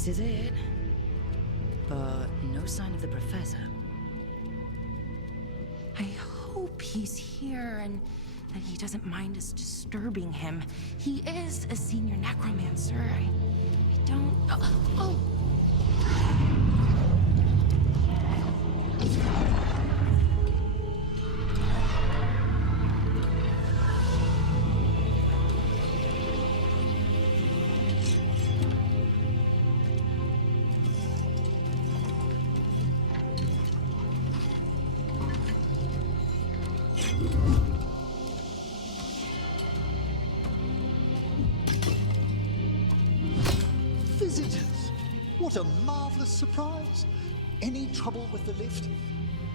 This is it. But no sign of the professor. I hope he's here and that he doesn't mind us disturbing him. He is a senior necromancer. I don't... Oh! Visitors! What a marvelous surprise! Any trouble with the lift?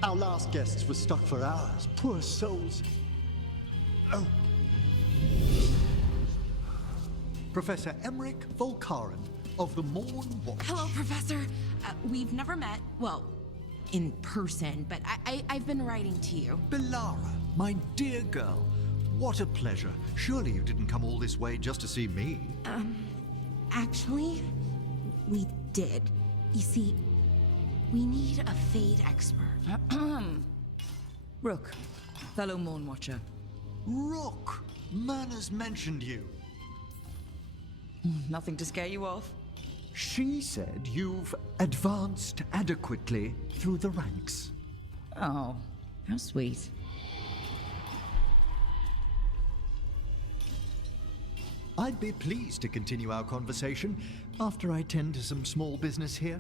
Our last guests were stuck for hours. Poor souls. Oh. Professor Emmrich Volkaren of the Mourn Watch. Hello, Professor. We've never met, well, in person, but I've been writing to you. Belara, my dear girl. What a pleasure. Surely you didn't come all this way just to see me. Actually, we did. You see, we need a Fade expert. Rook, fellow Mourn Watcher. Rook! Myrna's mentioned you. Nothing to scare you off? She said you've advanced adequately through the ranks. Oh, how sweet. I'd be pleased to continue our conversation after I tend to some small business here.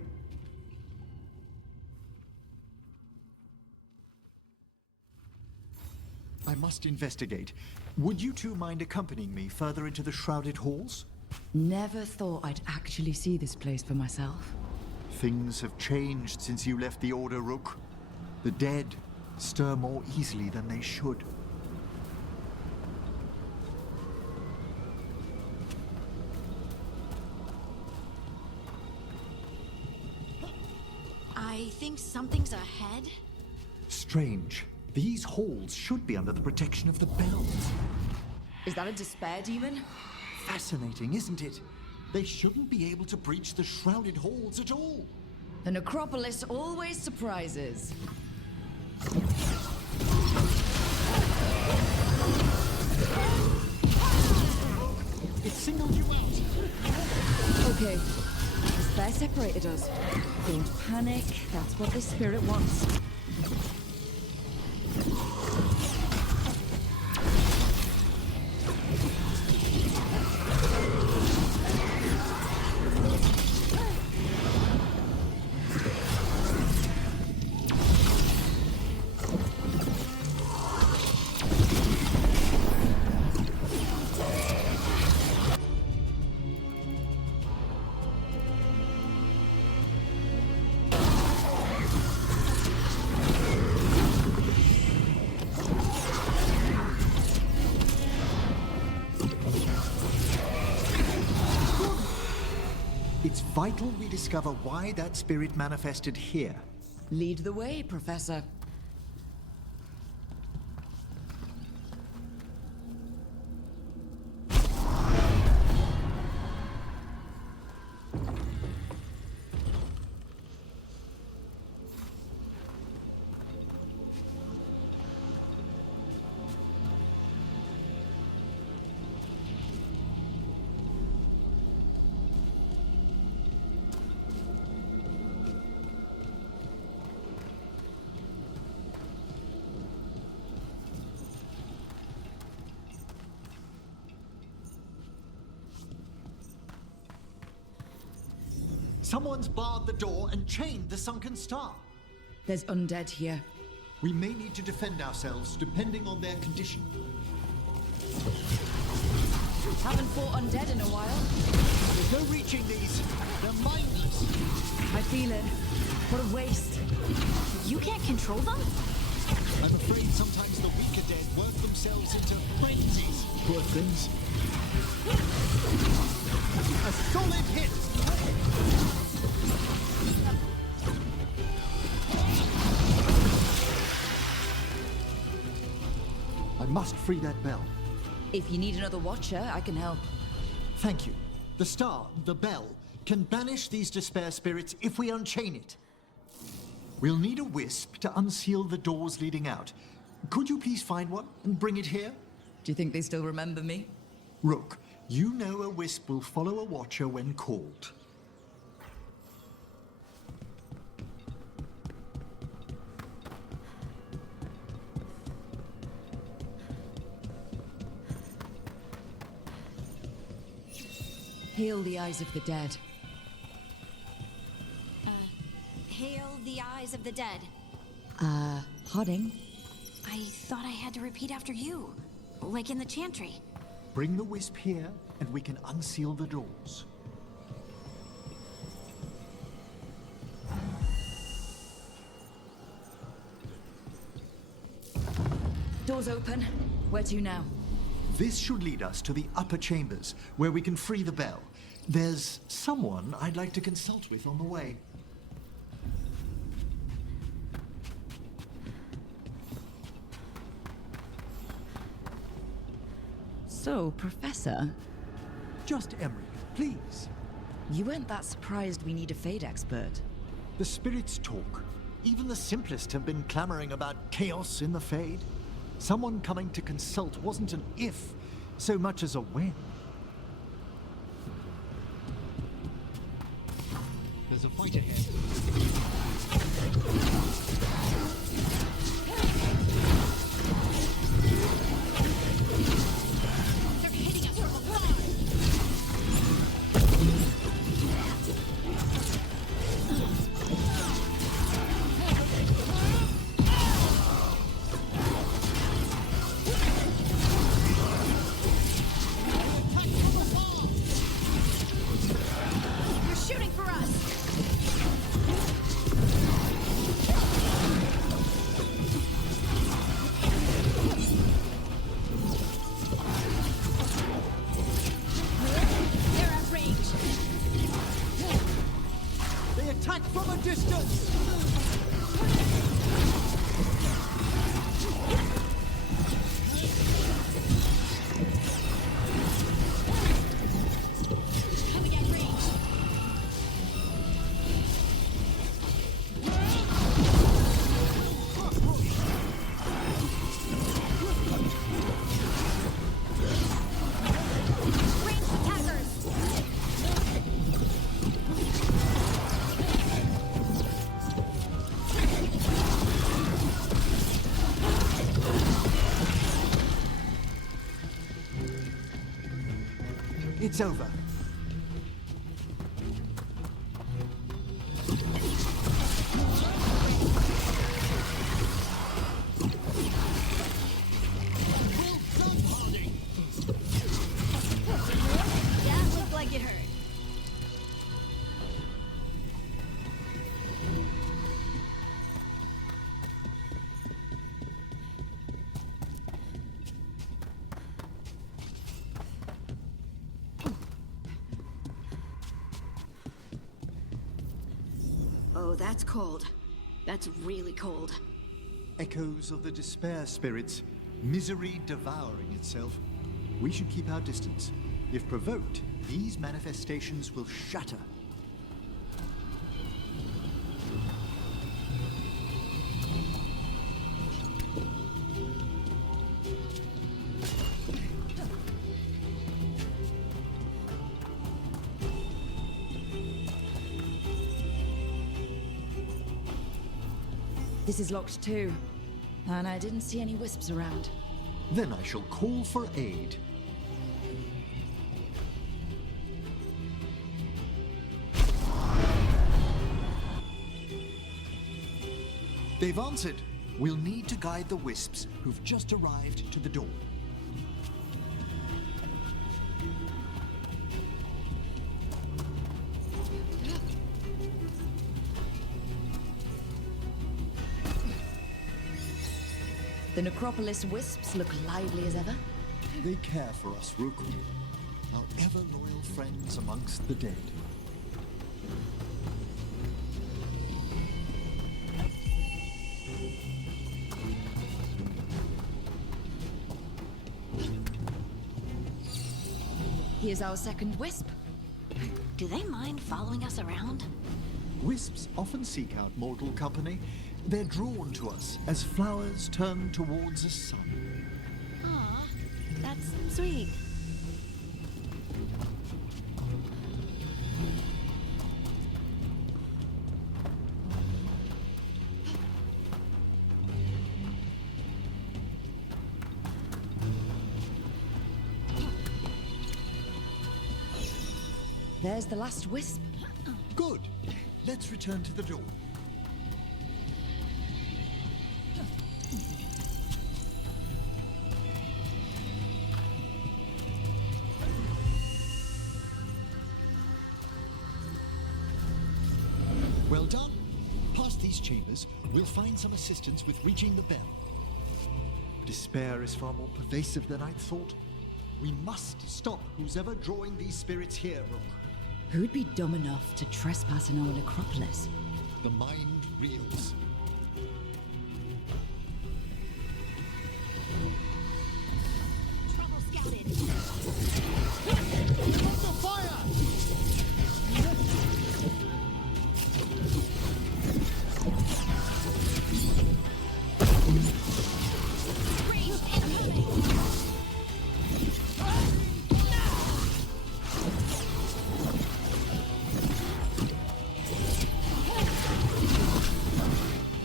I must investigate. Would you two mind accompanying me further into the shrouded halls? Never thought I'd actually see this place for myself. Things have changed since you left the Order, Rook. The dead stir more easily than they should. I think something's ahead. Strange. These halls should be under the protection of the bells. Is that a despair demon? Fascinating, isn't it? They shouldn't be able to breach the shrouded halls at all. The Necropolis always surprises. It singled you out. Okay, despair separated us. Don't panic, that's what this spirit wants. It's vital we discover why that spirit manifested here. Lead the way, Professor. Someone's barred the door and chained the Sunken Star. There's undead here. We may need to defend ourselves depending on their condition. Haven't fought undead in a while. There's no reaching these. They're mindless. I feel it. What a waste. You can't control them? I'm afraid sometimes the weaker dead work themselves into frenzies. Poor things. A solid hit! I must free that bell. If you need another watcher, I can help. Thank you. The star, the bell, can banish these despair spirits if we unchain it. We'll need a wisp to unseal the doors leading out. Could you please find one and bring it here? Do you think they still remember me? Rook, you know a wisp will follow a watcher when called. Heal the eyes of the dead. Hail the eyes of the dead. Hodding? I thought I had to repeat after you. Like in the chantry. Bring the wisp here, and we can unseal the doors. Doors open. Where to now? This should lead us to the upper chambers, where we can free the bell. There's someone I'd like to consult with on the way. So, Professor, Just Emmrich, please. you weren't that surprised we need a Fade expert. The spirits talk. Even the simplest have been clamoring about chaos in the Fade. Someone coming to consult wasn't an if, so much as a when. There's a fight ahead. They're hitting us from afar. They're shooting for us. They're at range. They attack from a distance! Coming at range. Ranged attackers. It's over. That looked like it hurt. Oh, that's cold. That's really cold. Echoes of the despair spirits, misery devouring itself. We should keep our distance. If provoked, these manifestations will shatter. This is locked too. And I didn't see any wisps around. Then I shall call for aid. They've answered. We'll need to guide the wisps who've just arrived to the door. The Necropolis wisps look lively as ever. They care for us, Rook. Our ever-loyal friends amongst the dead. Here's our second wisp. Do they mind following us around? Wisps often seek out mortal company. They're drawn to us as flowers turn towards a sun. Aw, that's sweet. There's the last wisp. Good. Let's return to the door. Well done. Past these chambers, we'll find some assistance with reaching the bell. Despair is far more pervasive than I'd thought. We must stop who's ever drawing these spirits here, Rook. Who'd be dumb enough to trespass in our necropolis? The mind reels. Trouble scouted. Under fire! Ranged incoming.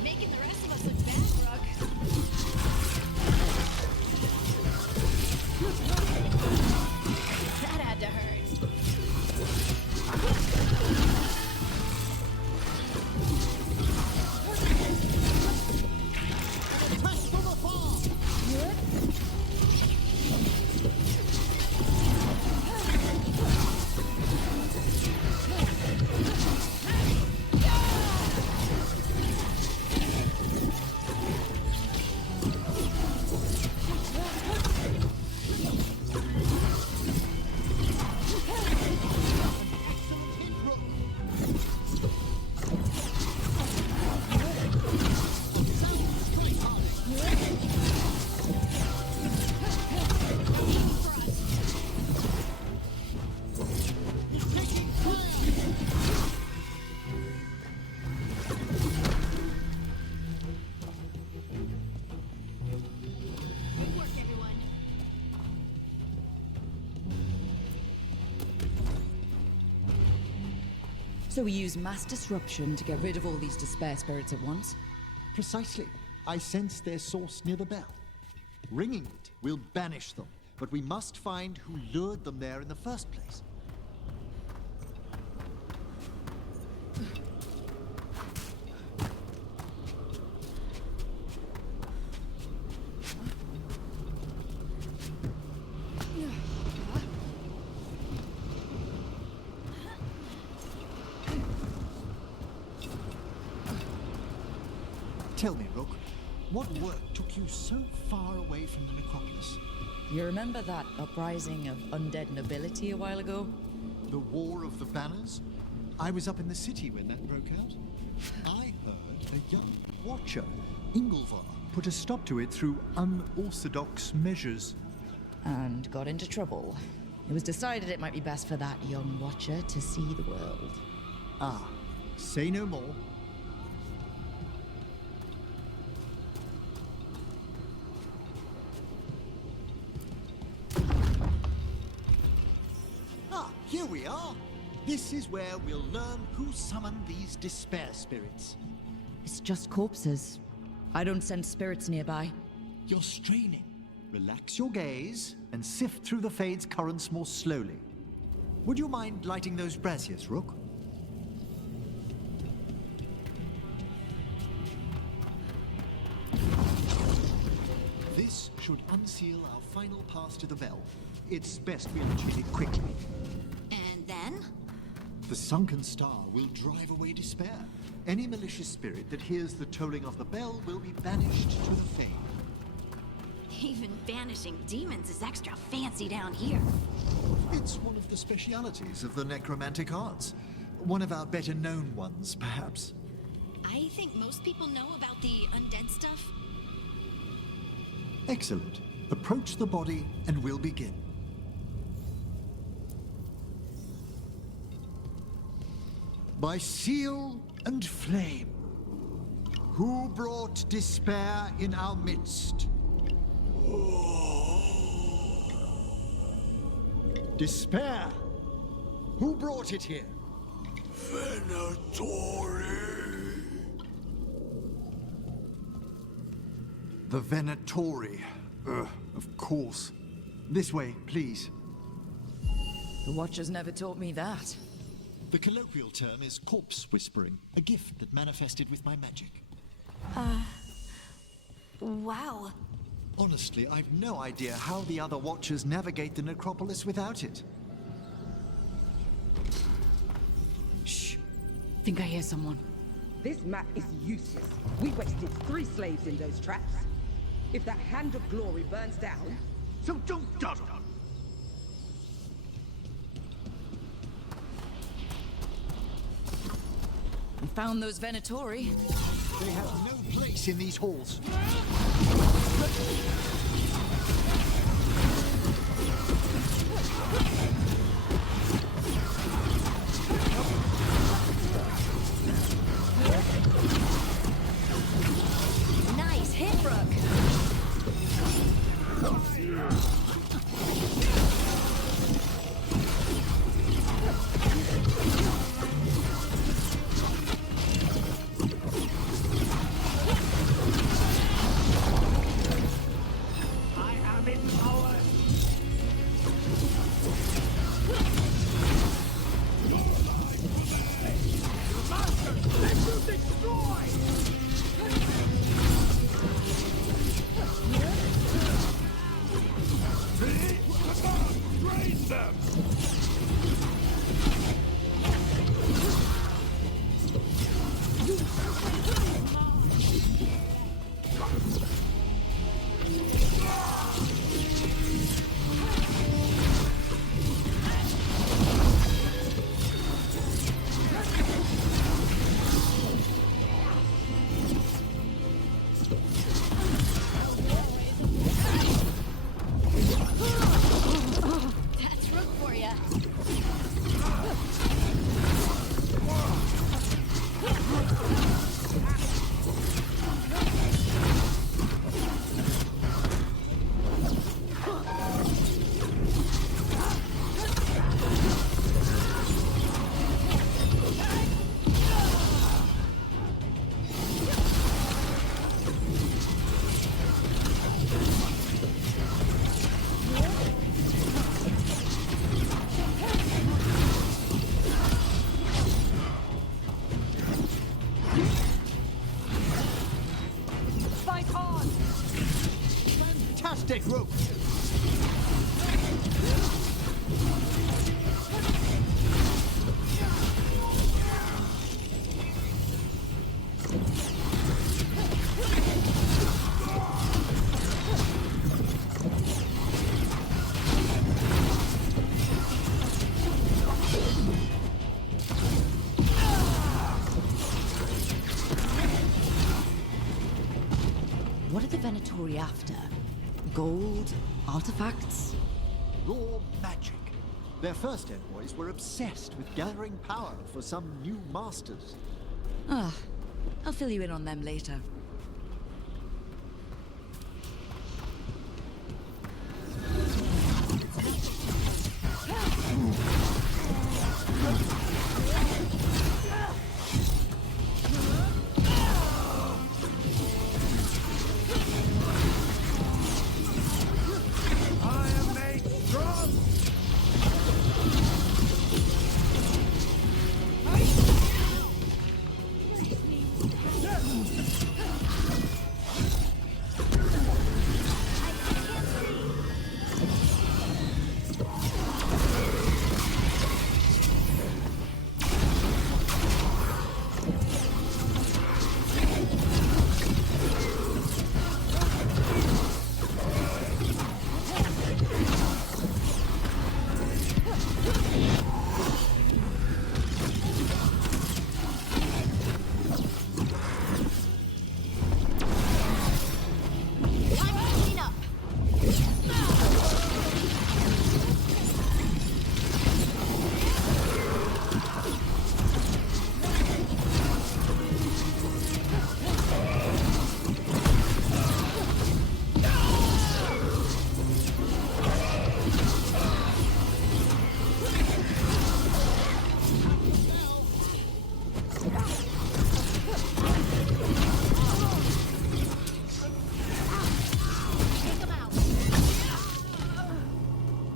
Making the rest of us look bad, Rook. That had to hurt. Good work, everyone. So we use mass disruption to get rid of all these despair spirits at once? Precisely. I sense their source near the bell. Ringing it will banish them, but we must find who lured them there in the first place. Tell me, Rook, what work took you so far away from the necropolis? You remember that uprising of undead nobility a while ago? The War of the Banners? I was up in the city when that broke out. I heard a young watcher, Ingolvar, put a stop to it through unorthodox measures. And got into trouble. It was decided it might be best for that young watcher to see the world. Ah, say no more. Here we are. This is where we'll learn who summoned these despair spirits. It's just corpses. I don't sense spirits nearby. You're straining. Relax your gaze and sift through the Fade's currents more slowly. Would you mind lighting those braziers, Rook? This should unseal our final pass to the bell. It's best we achieve it quickly. And then? The Sunken star will drive away despair. Any malicious spirit that hears the tolling of the bell will be banished to the Fade. Even banishing demons is extra fancy down here. It's one of the specialities of the necromantic arts. One of our better known ones, perhaps. I think most people know about the undead stuff. Excellent. Approach the body and we'll begin. By seal and flame, who brought despair in our midst? Despair! Who brought it here? Venatori. The Venatori. Of course. This way, please. The Watchers never taught me that. The colloquial term is corpse whispering, a gift that manifested with my magic. Wow. Honestly, I've no idea how the other Watchers navigate the necropolis without it. Shh. Think I hear someone. This map is useless. We wasted 3 slaves in those traps. If that Hand of Glory burns down... So don't dawdle. We found those Venatori. They have no place in these halls. Nice hit, Rook. That's Rook for ya. Fight on! Fantastic, Rook! What are the Venatori after? Gold? Artifacts? Raw magic. Their first envoys were obsessed with gathering power for some new masters. Ah, I'll fill you in on them later.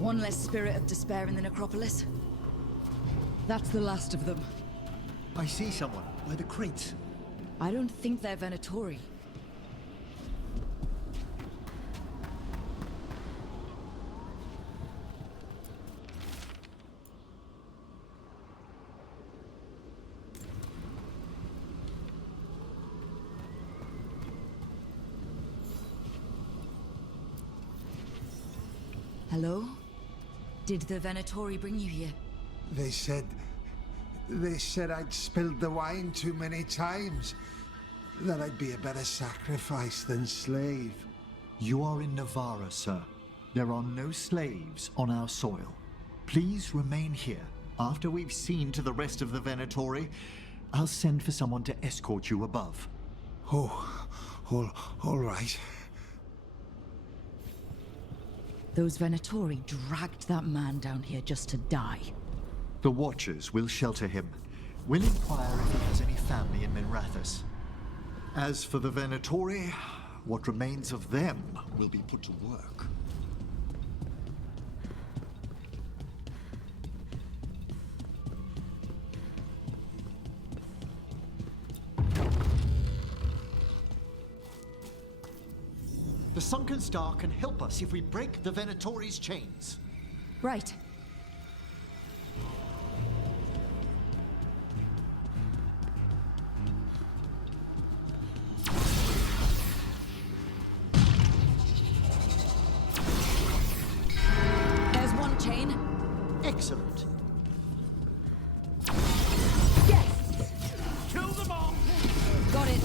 One less spirit of despair in the necropolis. That's the last of them. I see someone by the crates. I don't think they're Venatori. Hello? Did the Venatori bring you here? They said I'd spilled the wine too many times. That I'd be a better sacrifice than slave. You are in Navarra, sir. There are no slaves on our soil. Please remain here. After we've seen to the rest of the Venatori, I'll send for someone to escort you above. Oh, all right. Those Venatori dragged that man down here just to die. The Watchers will shelter him. We'll inquire if he has any family in Minrathous. As for the Venatori, what remains of them will be put to work. The Sunken Star can help us if we break the Venatori's chains. Right. There's one chain. Excellent. Yes! Kill them all! Got it.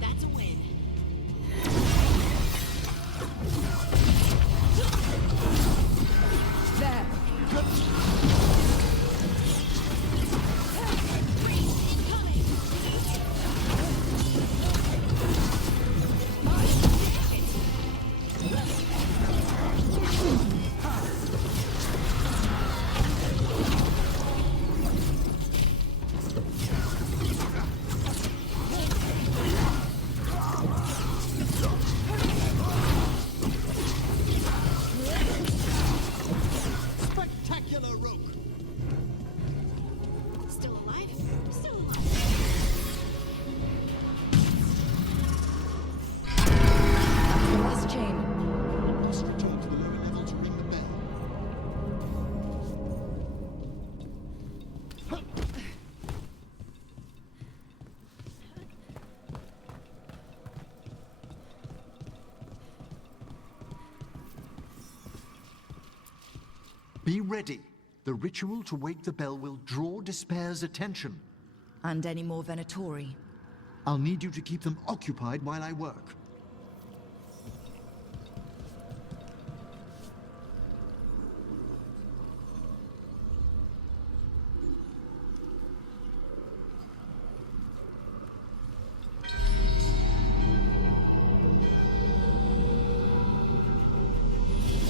That's a win. There. Spectacular, Rook! Still alive? Still alive. That's the last chain. Must return to the lower level to ring the bell. Be ready. The ritual to wake the bell will draw Despair's attention. And any more Venatori. I'll need you to keep them occupied while I work.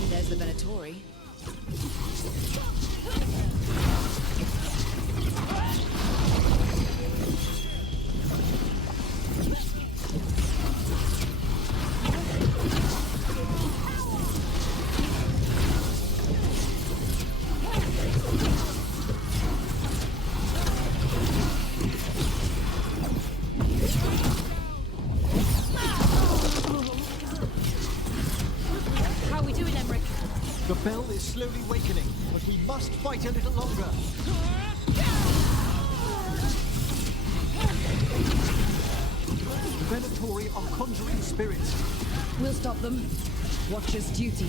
There's the Venatori. How are we doing, Emmrich? The bell is slowly wakening, but we must fight a little longer. The Venatori are conjuring spirits. We'll stop them. Watcher's duty.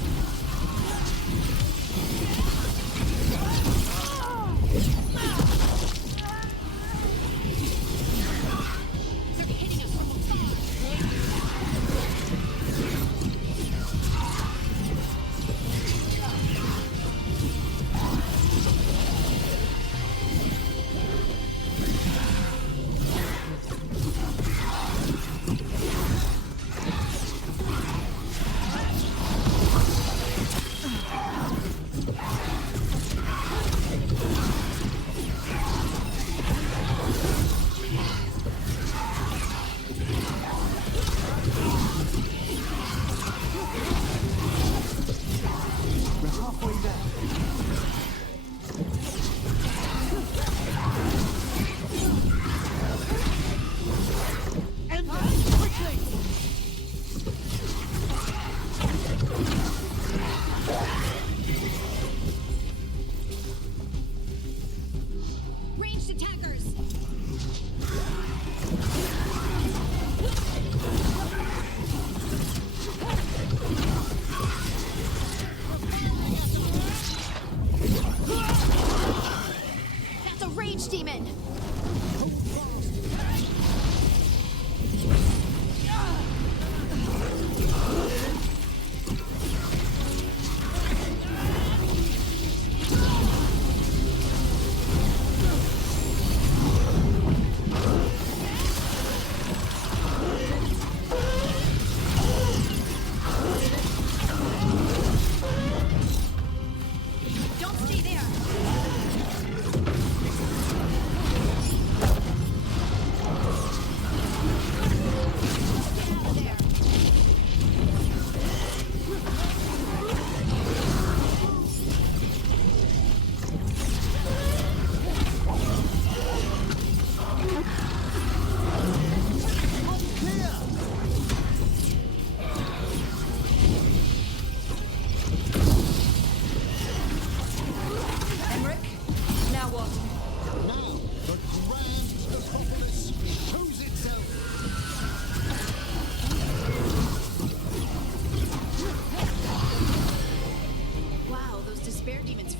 They're hitting us from afar.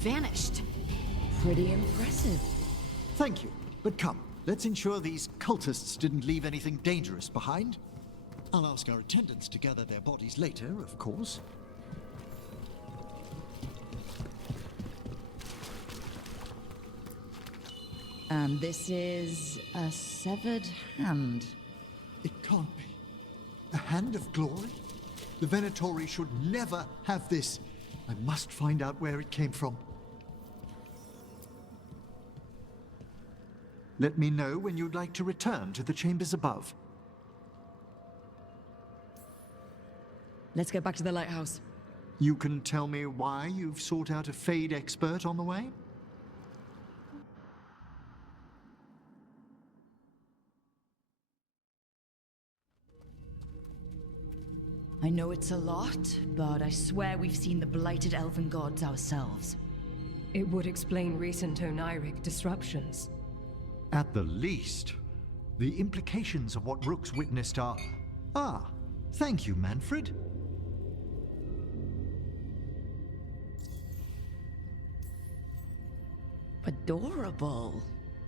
vanished. Pretty impressive. Thank you. But come, let's ensure these cultists didn't leave anything dangerous behind. I'll ask our attendants to gather their bodies later, of course. And this is a severed hand. It can't be. A hand of glory? The Venatori should never have this. I must find out where it came from. Let me know when you'd like to return to the chambers above. Let's get back to the lighthouse. You can tell me why you've sought out a Fade expert on the way? I know it's a lot, but I swear we've seen the blighted elven gods ourselves. It would explain recent Oniric disruptions. At the least. The implications of what Rook's witnessed are... Ah, thank you, Manfred. Adorable.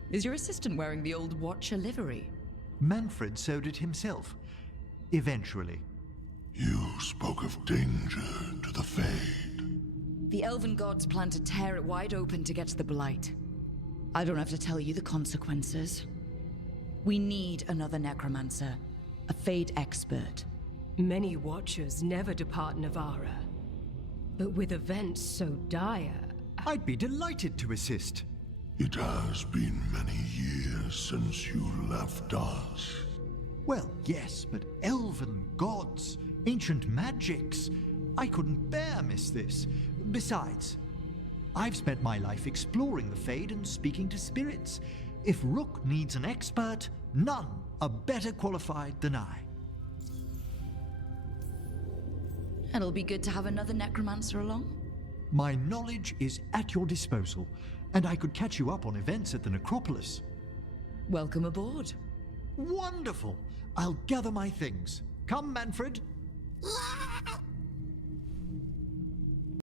Is your assistant wearing the old Watcher livery? Manfred sewed it himself. Eventually. You spoke of danger to the Fade. The elven gods plan to tear it wide open to get to the blight. I don't have to tell you the consequences. We need another necromancer, a Fade expert. Many Watchers never depart Navara. But with events so dire... I'd be delighted to assist. It has been many years since you left us. Well, yes, but elven gods, ancient magics. I couldn't bear miss this. Besides, I've spent my life exploring the Fade and speaking to spirits. If Rook needs an expert, none are better qualified than I. It'll be good to have another necromancer along. My knowledge is at your disposal, and I could catch you up on events at the Necropolis. Welcome aboard. Wonderful! I'll gather my things. Come, Manfred. Ah!